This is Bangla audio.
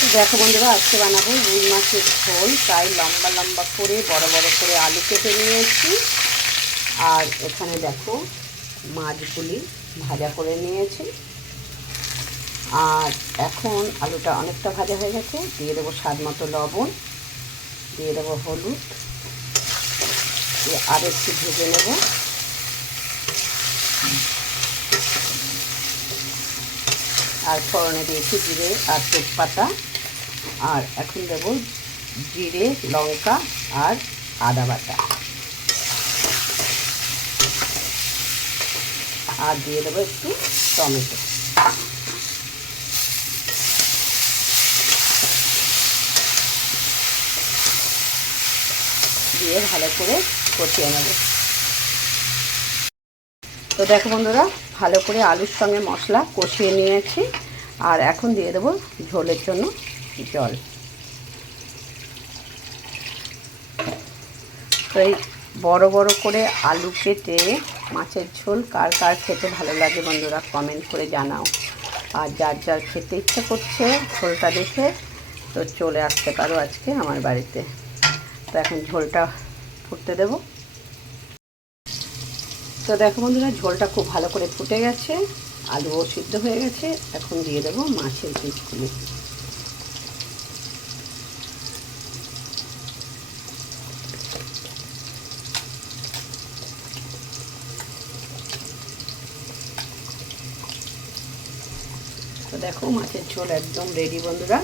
দেখো বন্ধুরা, আজকে বানাবো রুই মাছের ঝোল। তাই লম্বা লম্বা করে বড় বড় করে আলু কেটে নিয়েছি। আর এখানে দেখো মাছগুলি ভাজা করে নিয়েছি। আর এখন আলুটা অনেকটা ভাজা হয়ে গেছে, দিয়ে দেবো স্বাদ মতো লবণ, দিয়ে দেবো হলুদ, দিয়ে আর একটু ভেজে নেব। আর ফোড়নে দিয়েছি জিরে আর তেজপাতা। আর এখন দেব জিরে, লঙ্কা আর আদা বাটা। আর দিয়ে দেবো একটু টমেটো। দিয়ে ভালো করে কষিয়ে নেব। তো দেখো বন্ধুরা, ভালো করে আলুর সঙ্গে মশলা কষিয়ে নিয়েছি। আর এখন দিয়ে দেবো ঝোলের জন্য জল। তো এই বড় বড় করে আলু কেটে মাছের ঝোল কার কার খেতে ভালো লাগে বন্ধুরা, কমেন্ট করে জানাও। আর যার যার খেতে ইচ্ছা করছে ঝোলটা দেখে, তো চলে আসতে পারো আজকে আমার বাড়িতে। তো এখন ঝোলটা ফুটতে দেব। তো দেখো বন্ধুরা, ঝোলটা খুব ভালো করে ফুটে গেছে, আলুও সিদ্ধ হয়ে গেছে। এখন দিয়ে দেবো মাছের পিসগুলি। তো দেখো মাছের ঝোল একদম রেডি বন্ধুরা।